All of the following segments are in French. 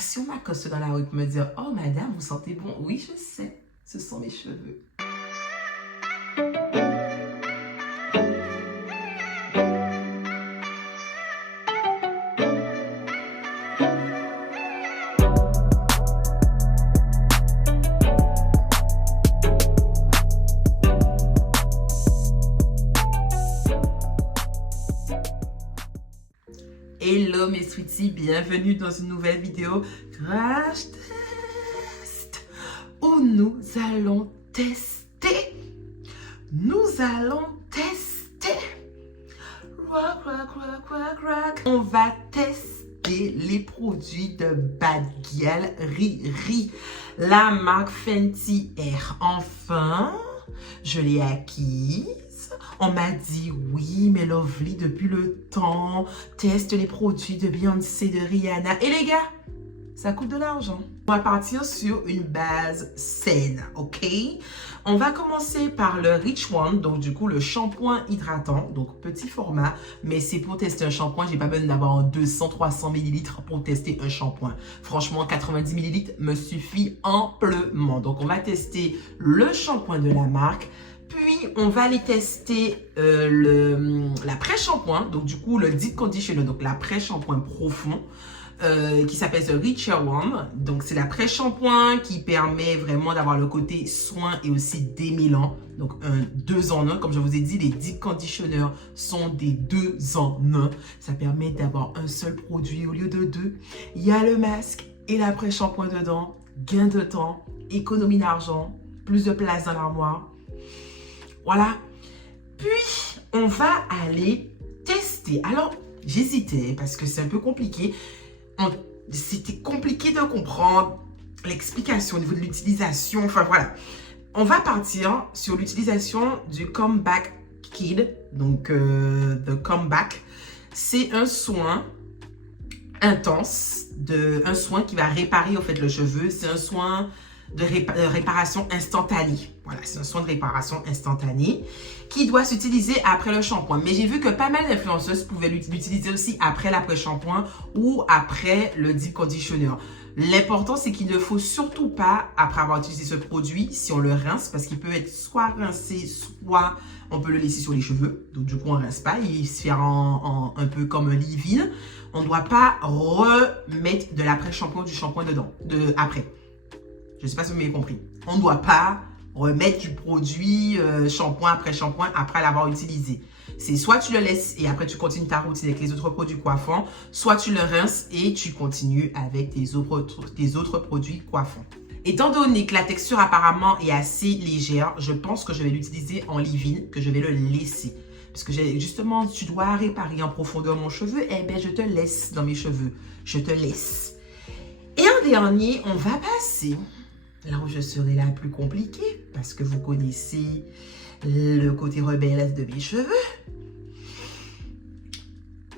Si on m'accoste dans la rue pour me dire « Oh madame, vous sentez bon ?» Oui, je sais, ce sont mes cheveux. Hello mes sweeties, bienvenue dans une nouvelle vidéo Crash Test où nous allons tester. On va tester les produits de Bad Gyal Riri, la marque Fenty Air. Enfin, je l'ai acquise. On m'a dit oui, mais Lovely, depuis le temps, teste les produits de Beyoncé, de Rihanna. Et les gars, ça coûte de l'argent. On va partir sur une base saine, ok? On va commencer par le Rich One, donc du coup le shampoing hydratant, donc petit format, mais c'est pour tester un shampoing. J'ai pas besoin d'avoir 200-300 ml pour tester un shampoing. Franchement, 90 ml me suffit amplement. Donc on va tester le shampoing de la marque. Puis, on va aller tester l'après-shampoing, donc du coup, le deep conditioner, donc l'après-shampoing profond, qui s'appelle The Richer One. Donc, c'est l'après-shampoing qui permet vraiment d'avoir le côté soin et aussi démêlant. Donc, un 2 en 1. Comme je vous ai dit, les deep conditionners sont des 2 en 1. Ça permet d'avoir un seul produit au lieu de 2. Il y a le masque et l'après-shampoing dedans. Gain de temps, économie d'argent, plus de place dans l'armoire. Voilà. Puis, on va aller tester. Alors, j'hésitais parce que c'est un peu compliqué. C'était compliqué de comprendre l'explication au niveau de l'utilisation. Enfin, voilà. On va partir sur l'utilisation du Comeback Kid. Donc, The Comeback. C'est un soin intense, un soin qui va réparer en fait le cheveu. C'est un soin de réparation instantanée. Voilà, c'est un soin de réparation instantanée qui doit s'utiliser après le shampoing. Mais j'ai vu que pas mal d'influenceuses pouvaient l'utiliser aussi après l'après-shampoing ou après le deep conditioner. L'important, c'est qu'il ne faut surtout pas, après avoir utilisé ce produit, si on le rince, parce qu'il peut être soit rincé, soit on peut le laisser sur les cheveux. Donc, du coup, on ne rince pas. Il se fait un peu comme un leave-in. On ne doit pas remettre de l'après-shampoing du shampoing dedans, après. Je ne sais pas si vous m'avez compris. On ne doit pas remettre du produit shampoing après l'avoir utilisé. C'est soit tu le laisses et après tu continues ta routine avec les autres produits coiffants, soit tu le rinces et tu continues avec tes autres produits coiffants. Étant donné que la texture apparemment est assez légère, je pense que je vais l'utiliser en leave-in, que je vais le laisser. Parce que justement, tu dois réparer en profondeur mon cheveu, eh bien je te laisse dans mes cheveux. Je te laisse. Et en dernier, on va passer là où je serai la plus compliquée, parce que vous connaissez le côté rebelle de mes cheveux,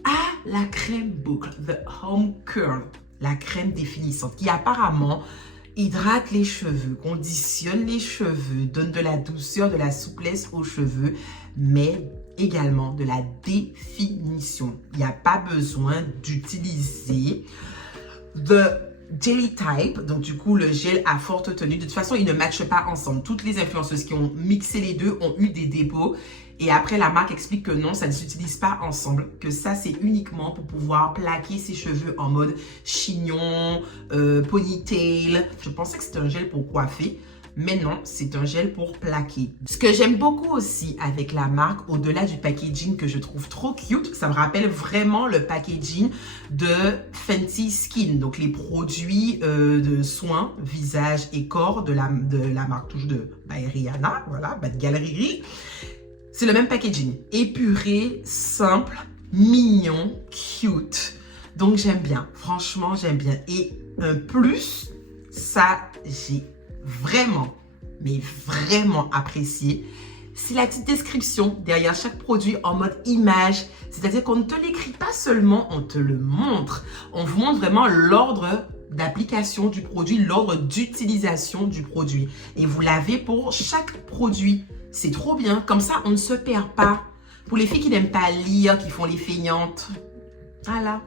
à la crème boucle, The Home Curl, la crème définissante, qui apparemment hydrate les cheveux, conditionne les cheveux, donne de la douceur, de la souplesse aux cheveux, mais également de la définition. Il n'y a pas besoin d'utiliser Jelly Type, donc du coup le gel à forte tenue. De toute façon, ils ne matchent pas ensemble. Toutes les influenceuses qui ont mixé les deux ont eu des dépôts. Et après, la marque explique que non, ça ne s'utilise pas ensemble. Que ça, c'est uniquement pour pouvoir plaquer ses cheveux en mode chignon, ponytail. Je pensais que c'était un gel pour coiffer. Mais non, c'est un gel pour plaquer. Ce que j'aime beaucoup aussi avec la marque, au-delà du packaging que je trouve trop cute, ça me rappelle vraiment le packaging de Fenty Skin. Donc les produits de soins, visage et corps de la marque toujours de Rihanna, voilà, Bad Gyal Riri. C'est le même packaging. Épuré, simple, mignon, cute. Donc j'aime bien, franchement j'aime bien. Et un plus, ça j'ai vraiment, mais vraiment apprécié, c'est la petite description derrière chaque produit en mode image. C'est-à-dire qu'on ne te l'écrit pas seulement, on te le montre. On vous montre vraiment l'ordre d'application du produit, l'ordre d'utilisation du produit. Et vous l'avez pour chaque produit. C'est trop bien. Comme ça, on ne se perd pas. Pour les filles qui n'aiment pas lire, qui font les feignantes. Voilà.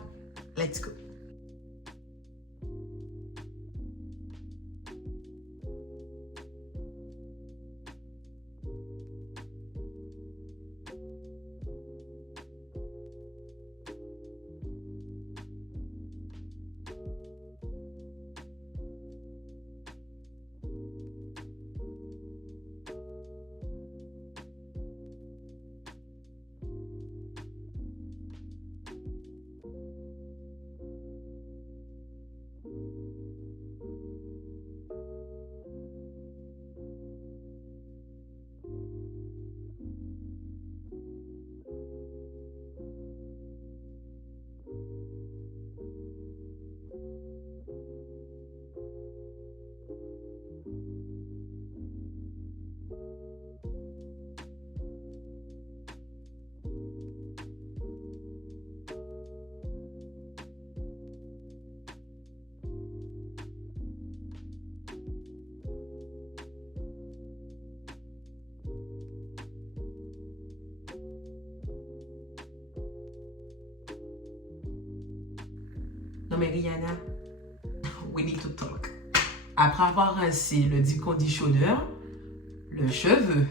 Let's go. Non mais Rihanna, we need to talk. Après avoir rincé le deep conditioner, le cheveu,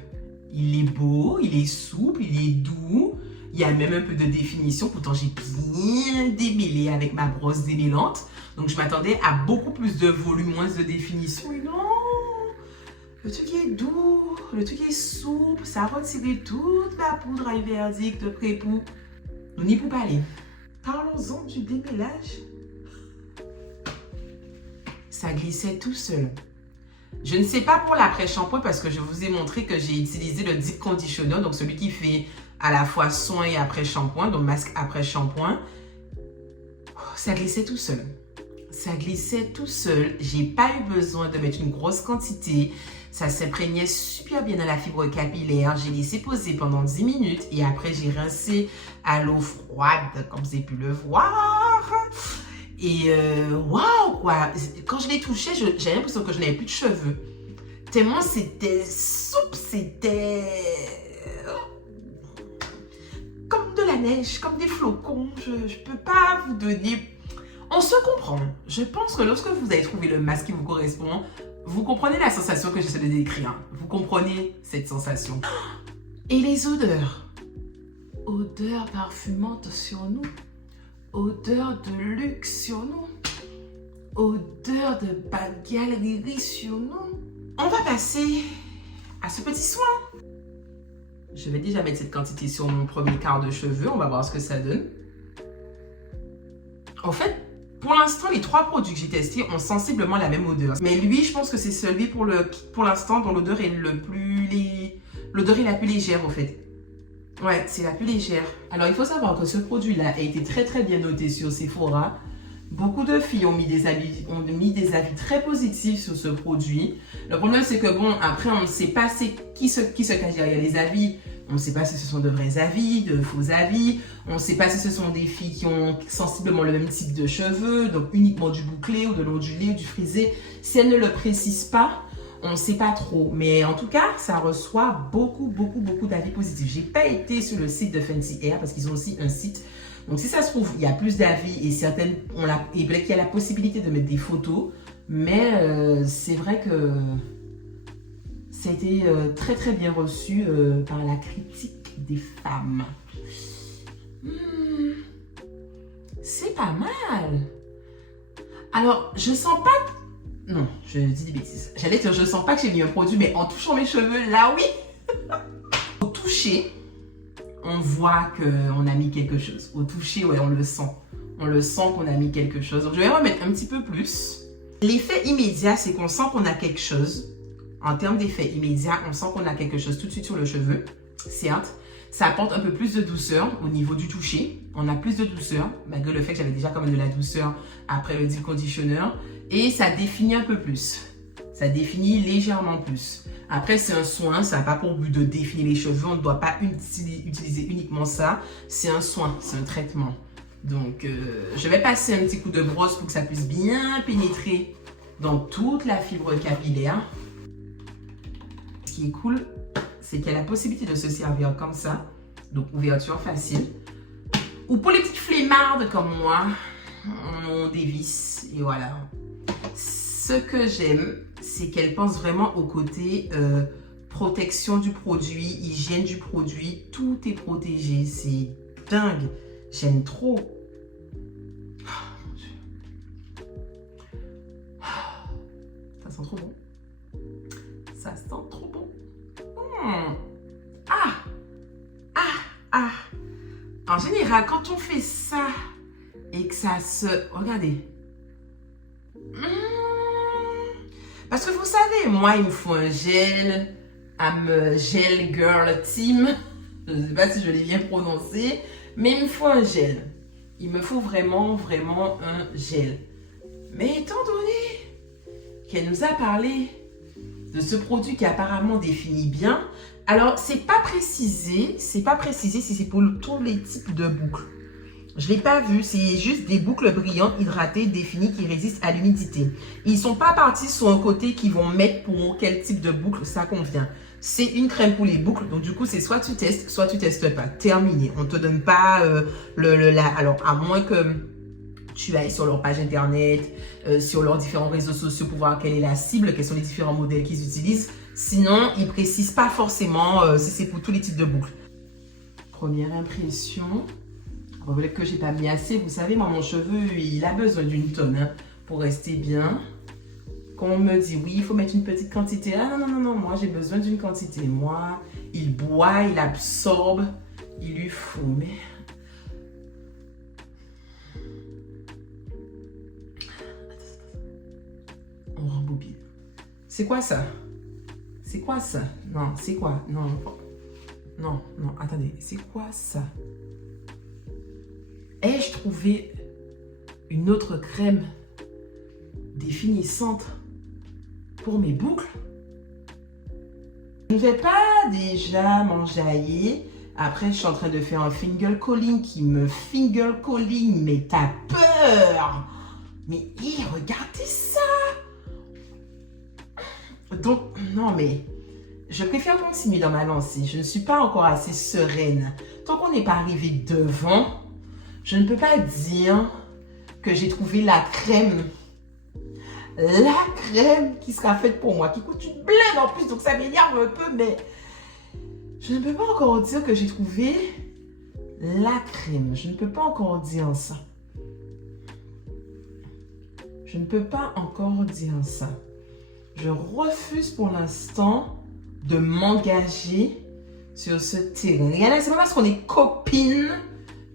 il est beau, il est souple, il est doux. Il y a même un peu de définition. Pourtant, j'ai bien démêlé avec ma brosse démêlante. Donc, je m'attendais à beaucoup plus de volume, moins de définition. Et non! Le truc est doux, le truc est souple. Ça a retiré toute la poudre à verdict de pré-pou. Nous n'y pouvons pas aller. Parlons-en du démêlage. Ça glissait tout seul. Je ne sais pas pour l'après-shampoing parce que je vous ai montré que j'ai utilisé le Deep Conditioner, donc celui qui fait à la fois soin et après-shampoing, donc masque après-shampoing. Ça glissait tout seul. Ça glissait tout seul. J'ai pas eu besoin de mettre une grosse quantité. Ça s'imprégnait super bien dans la fibre capillaire. J'ai laissé poser pendant 10 minutes et après j'ai rincé à l'eau froide, comme vous avez pu le voir. Et waouh quoi! Quand je l'ai touché, j'ai l'impression que je n'avais plus de cheveux. Tellement c'était souple, c'était comme de la neige, comme des flocons. Je ne peux pas vous donner... On se comprend. Je pense que lorsque vous avez trouvé le masque qui vous correspond, vous comprenez la sensation que j'essaie de décrire. Vous comprenez cette sensation. Et les odeurs. Odeurs parfumantes sur nous. Odeur de luxe sur nous. Odeur de baguette sur nous. On va passer à ce petit soin. Je vais déjà mettre cette quantité sur mon premier quart de cheveux. On va voir ce que ça donne. En fait, pour l'instant, les 3 produits que j'ai testés ont sensiblement la même odeur. Mais lui, je pense que c'est celui pour l'instant dont l'odeur est l'odeur est la plus légère, en fait. Ouais, c'est la plus légère. Alors, il faut savoir que ce produit-là a été très très bien noté sur Sephora. Beaucoup de filles ont mis des avis très positifs sur ce produit. Le problème, c'est que bon, après, on ne sait pas qui se cache derrière les avis. On ne sait pas si ce sont de vrais avis, de faux avis. On ne sait pas si ce sont des filles qui ont sensiblement le même type de cheveux, donc uniquement du bouclé ou de l'ondulé ou du frisé. Si elles ne le précisent pas, on ne sait pas trop. Mais en tout cas, ça reçoit beaucoup d'avis positifs. Je n'ai pas été sur le site de Fancy Hair parce qu'ils ont aussi un site. Donc, si ça se trouve, il y a plus d'avis et certaines, il y a la possibilité de mettre des photos. Mais c'est vrai que ça a été très très bien reçu par la critique des femmes. C'est pas mal. Alors, je sens pas... Non, je dis des bêtises. J'allais dire, je sens pas que j'ai mis un produit, mais en touchant mes cheveux, là oui. Au toucher, on voit qu'on a mis quelque chose. Au toucher, ouais, on le sent. On le sent qu'on a mis quelque chose. Donc, je vais remettre un petit peu plus. L'effet immédiat, c'est qu'on sent qu'on a quelque chose. En termes d'effet immédiat, on sent qu'on a quelque chose tout de suite sur le cheveu. Certes, ça apporte un peu plus de douceur au niveau du toucher. On a plus de douceur, malgré le fait que j'avais déjà quand même de la douceur après le deep conditioner. Et ça définit un peu plus. Ça définit légèrement plus. Après, c'est un soin. Ça n'a pas pour but de définir les cheveux. On ne doit pas utiliser uniquement ça. C'est un soin, c'est un traitement. Donc, je vais passer un petit coup de brosse pour que ça puisse bien pénétrer dans toute la fibre capillaire. Ce qui est cool, c'est qu'il y a la possibilité de se servir comme ça. Donc, ouverture facile. Ou pour les petites flemmardes comme moi, on dévisse et voilà. Ce que j'aime, c'est qu'elle pense vraiment au côté protection du produit, hygiène du produit. Tout est protégé. C'est dingue. J'aime trop. Oh, mon Dieu. Ça sent trop bon. Ça sent trop bon. En général, quand on fait ça et que ça se... Regardez. Parce que vous savez, moi, il me faut un gel. I'm a gel girl team. Je ne sais pas si je l'ai bien prononcé. Mais il me faut un gel. Il me faut vraiment un gel. Mais étant donné qu'elle nous a parlé de ce produit qui apparemment définit bien, alors c'est pas précisé si c'est pour tous les types de boucles. Je l'ai pas vu, c'est juste des boucles brillantes, hydratées, définies, qui résistent à l'humidité. Ils sont pas partis sur un côté qu'ils vont mettre pour quel type de boucle ça convient. C'est une crème pour les boucles, donc du coup c'est soit tu testes, soit tu testes pas. Terminé. On te donne pas alors à moins que tu ailles sur leur page internet, sur leurs différents réseaux sociaux pour voir quelle est la cible, quels sont les différents modèles qu'ils utilisent. Sinon, ils ne précisent pas forcément si c'est pour tous les types de boucles. Première impression, peut-être que j'ai pas mis assez. Vous savez, moi, mon cheveu, il a besoin d'une tonne hein, pour rester bien. Quand on me dit, oui, il faut mettre une petite quantité. Ah non, non, non, non, moi, j'ai besoin d'une quantité. Moi, il boit, il absorbe, il lui faut. Mais... on rembobine. C'est quoi ça? C'est quoi ça? Non, c'est quoi? Non, non, non, attendez. C'est quoi ça? Ai-je trouvé une autre crème définissante pour mes boucles? Je ne vais pas déjà m'enjailler. Après, je suis en train de faire un finger calling qui me finger calling. Mais t'as peur! Mais regardez ça! Donc, non mais, je préfère continuer dans ma lancée. Je ne suis pas encore assez sereine. Tant qu'on n'est pas arrivé devant, je ne peux pas dire que j'ai trouvé la crème qui sera faite pour moi, qui coûte une blinde en plus, donc ça m'énerve un peu, mais je ne peux pas encore dire que j'ai trouvé la crème. Je ne peux pas encore dire ça. Je ne peux pas encore dire ça. Je refuse pour l'instant de m'engager sur ce terrain. Rien, c'est pas parce qu'on est copines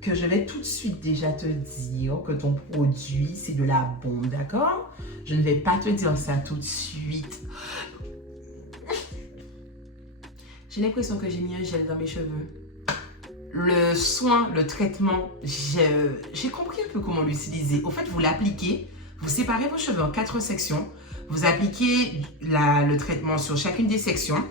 que je vais tout de suite déjà te dire que ton produit, c'est de la bombe, d'accord? Je ne vais pas te dire ça tout de suite. J'ai l'impression que j'ai mis un gel dans mes cheveux. Le soin, le traitement, j'ai compris un peu comment l'utiliser. Au fait, vous l'appliquez, vous séparez vos cheveux en 4 sections. Vous appliquez le traitement sur chacune des sections.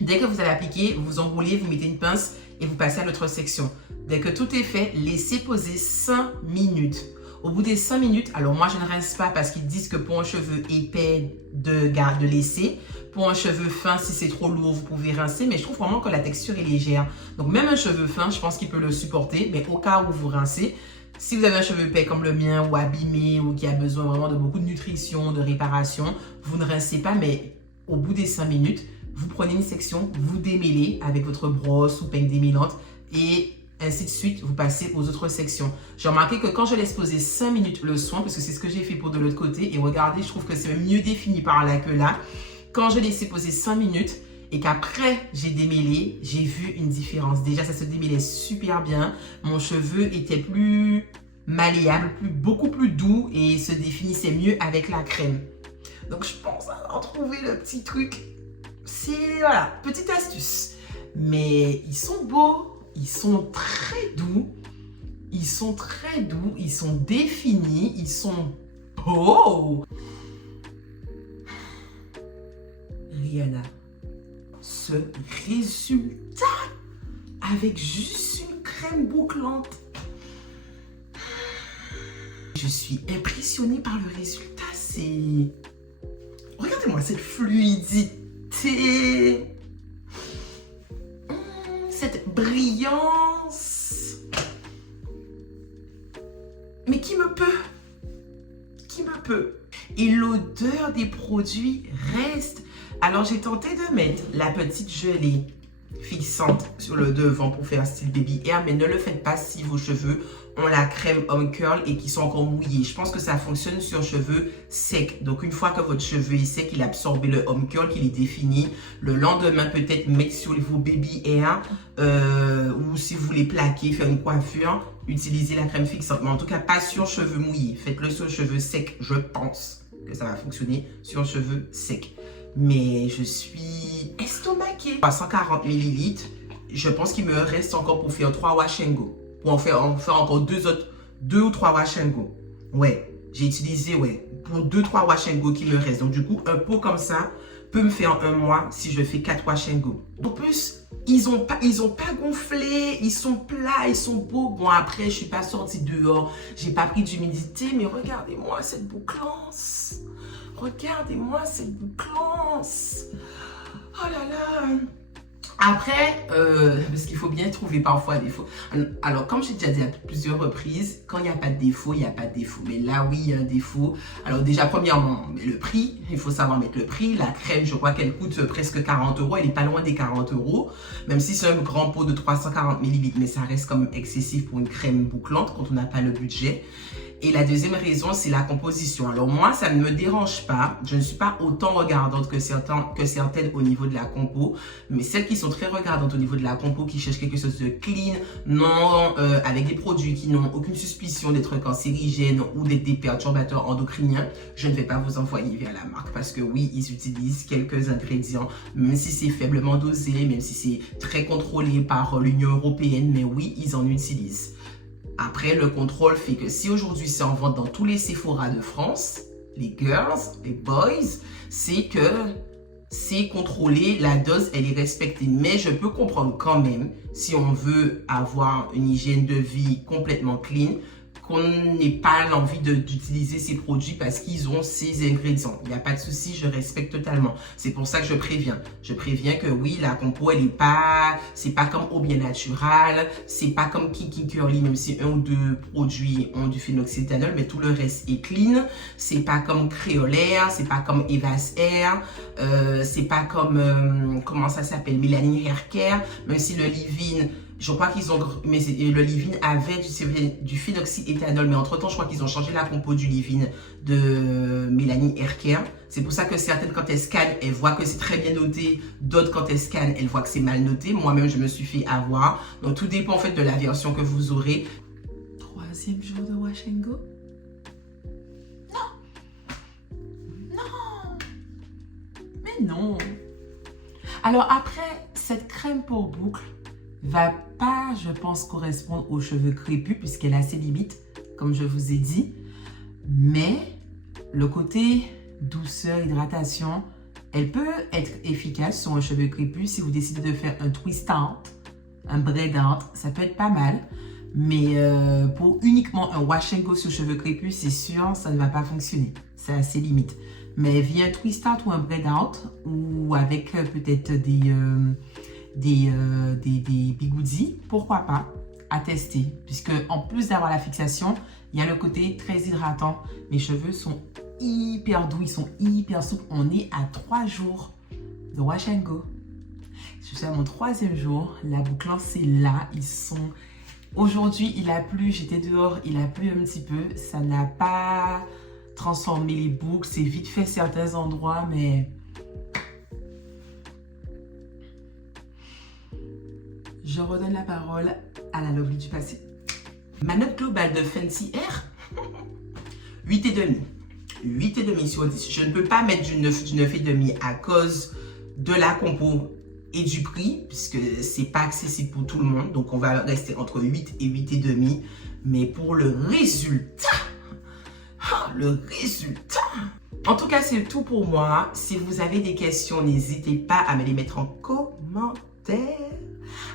Dès que vous avez appliqué, vous enroulez, vous mettez une pince et vous passez à l'autre section. Dès que tout est fait, laissez poser 5 minutes. Au bout des 5 minutes, alors moi je ne rince pas parce qu'ils disent que pour un cheveu épais, de laisser. Pour un cheveu fin, si c'est trop lourd, vous pouvez rincer. Mais je trouve vraiment que la texture est légère. Donc même un cheveu fin, je pense qu'il peut le supporter. Mais au cas où vous rincez, si vous avez un cheveu épais comme le mien ou abîmé ou qui a besoin vraiment de beaucoup de nutrition, de réparation, vous ne rincez pas, mais au bout des 5 minutes, vous prenez une section, vous démêlez avec votre brosse ou peigne démêlante et ainsi de suite, vous passez aux autres sections. J'ai remarqué que quand je laisse poser 5 minutes le soin, parce que c'est ce que j'ai fait pour de l'autre côté, et regardez, je trouve que c'est mieux défini par là que là. Quand je laissais poser 5 minutes, et qu'après j'ai démêlé, j'ai vu une différence. Déjà, ça se démêlait super bien. Mon cheveu était plus malléable, beaucoup plus doux et se définissait mieux avec la crème. Donc, je pense avoir trouvé le petit truc. C'est, voilà, petite astuce. Mais ils sont beaux, ils sont très doux. Ils sont très doux, ils sont définis, ils sont beaux. Rihanna. Ce résultat avec juste une crème bouclante. Je suis impressionnée par le résultat. C'est... regardez-moi cette fluidité. Cette brillance. Mais qui me peut? Qui me peut? Et l'odeur des produits reste. Alors, j'ai tenté de mettre la petite gelée fixante sur le devant pour faire style baby hair, mais ne le faites pas si vos cheveux ont la crème homme curl et qui sont encore mouillés. Je pense que ça fonctionne sur cheveux secs. Donc, une fois que votre cheveu est sec, il a absorbé le homme curl, qu'il est défini, le lendemain, peut-être mettre sur vos baby hair ou si vous voulez plaquer, faire une coiffure, utilisez la crème fixante. Mais en tout cas, pas sur cheveux mouillés. Faites-le sur cheveux secs, je pense que ça va fonctionner sur cheveux secs. Mais je suis estomaquée. 140 ml, je pense qu'il me reste encore pour faire 3 wash and go. Pour en faire encore 2 ou 3 wash and go. Ouais, j'ai utilisé, pour 2-3 wash and go qui me restent. Donc du coup, un pot comme ça peut me faire 1 mois si je fais 4 wash and go. En plus, ils ont pas gonflé, ils sont plats, ils sont beaux. Bon, après, je suis pas sortie dehors, j'ai pas pris d'humidité, mais regardez-moi cette bouclance. Regardez-moi cette bouclance. Oh là là. Après, parce qu'il faut bien trouver parfois des défauts. Alors, comme j'ai déjà dit à plusieurs reprises, quand il n'y a pas de défaut, il n'y a pas de défaut. Mais là, oui, il y a un défaut. Alors déjà, premièrement, le prix, il faut savoir mettre le prix. La crème, je crois qu'elle coûte presque 40 €. Elle n'est pas loin des 40 €, même si c'est un grand pot de 340 ml. Mais ça reste comme excessif pour une crème bouclante quand on n'a pas le budget. Et la deuxième raison, c'est la composition. Alors moi, ça ne me dérange pas. Je ne suis pas autant regardante que certaines au niveau de la compo. Mais celles qui sont très regardantes au niveau de la compo, qui cherchent quelque chose de clean, non, avec des produits qui n'ont aucune suspicion d'être cancérigènes ou d'être des perturbateurs endocriniens, je ne vais pas vous envoyer vers la marque. Parce que oui, ils utilisent quelques ingrédients, même si c'est faiblement dosé, même si c'est très contrôlé par l'Union européenne, mais oui, ils en utilisent. Après, le contrôle fait que si aujourd'hui c'est en vente dans tous les Sephora de France, les girls, les boys, c'est que c'est contrôlé, la dose elle est respectée. Mais je peux comprendre quand même, si on veut avoir une hygiène de vie complètement clean, qu'on n'ait pas l'envie d'utiliser ces produits parce qu'ils ont ces ingrédients. Il n'y a pas de souci, je respecte totalement. C'est pour ça que je préviens. Je préviens que oui, la compo, elle est pas, c'est pas comme Au Bien Natural, c'est pas comme Kiki Curly, même si un ou deux produits ont du phénoxyéthanol, mais tout le reste est clean. C'est pas comme Créolaire, c'est pas comme Evas Air, c'est pas comme, comment ça s'appelle, Mélanie Hair Care, même si le leave-in, je crois qu'ils ont, mais le leave-in avait du phénoxyéthanol, mais entre-temps, je crois qu'ils ont changé la compo du leave-in de Mélanie Hair Care. C'est pour ça que certaines, quand elles scannent, elles voient que c'est très bien noté. D'autres, quand elles scannent, elles voient que c'est mal noté. Moi-même, je me suis fait avoir. Donc, tout dépend en fait de la version que vous aurez. Troisième jour de Wash and Go. Non. Mais non. Alors, après, cette crème pour boucle va pas, je pense, correspondre aux cheveux crépus puisqu'elle a ses limites, comme je vous ai dit. Mais le côté douceur, hydratation, elle peut être efficace sur un cheveu crépus. Si vous décidez de faire un twist out, un braid out, ça peut être pas mal. Mais pour uniquement un wash and go sur cheveux crépus, c'est sûr, ça ne va pas fonctionner. Ça a ses limites. Mais via un twist out ou un braid out, ou avec peut-être des bigoudis, pourquoi pas, à tester. Puisque en plus d'avoir la fixation, il y a le côté très hydratant. Mes cheveux sont hyper doux, ils sont hyper souples. On est à 3 jours de wash and go. Je suis à mon 3e jour. La bouclance c'est là. Ils sont... Aujourd'hui, il a plu. J'étais dehors. Il a plu un petit peu. Ça n'a pas transformé les boucles. C'est vite fait certains endroits, mais... Je redonne la parole à la Lovely du passé. Ma note globale de Fenty Air, 8,5. 8,5 sur 10. Je ne peux pas mettre du 9,5 à cause de la compo et du prix, puisque c'est pas accessible pour tout le monde. Donc, on va rester entre 8 et 8,5. Mais pour le résultat, en tout cas, c'est tout pour moi. Si vous avez des questions, n'hésitez pas à me les mettre en commentaire,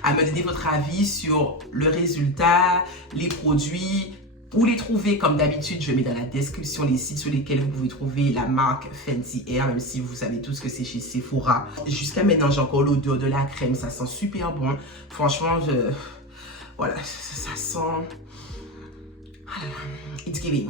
à me donner votre avis sur le résultat, les produits, où les trouver. Comme d'habitude, je mets dans la description les sites sur lesquels vous pouvez trouver la marque Fenty Air, même si vous savez tous que c'est chez Sephora. Jusqu'à maintenant, j'ai encore l'odeur de la crème, ça sent super bon. Franchement, voilà, ça sent... It's giving.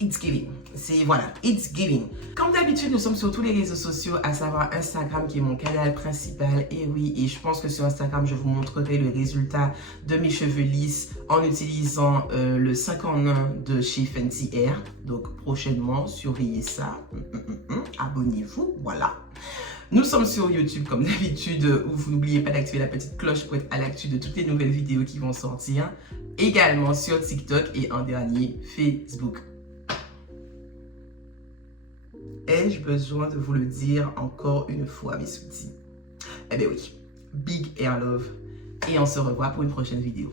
It's giving. C'est, voilà, it's giving. Comme d'habitude, nous sommes sur tous les réseaux sociaux, à savoir Instagram qui est mon canal principal. Et oui, et je pense que sur Instagram, je vous montrerai le résultat de mes cheveux lisses en utilisant le 5 en 1 de chez Fenty Air. Donc prochainement, surveillez ça. Abonnez-vous, voilà. Nous sommes sur YouTube comme d'habitude, où vous n'oubliez pas d'activer la petite cloche pour être à l'actu de toutes les nouvelles vidéos qui vont sortir. Également sur TikTok et en dernier, Facebook. Ai-je besoin de vous le dire encore une fois, mes soucis? Eh bien oui, big air love. Et on se revoit pour une prochaine vidéo.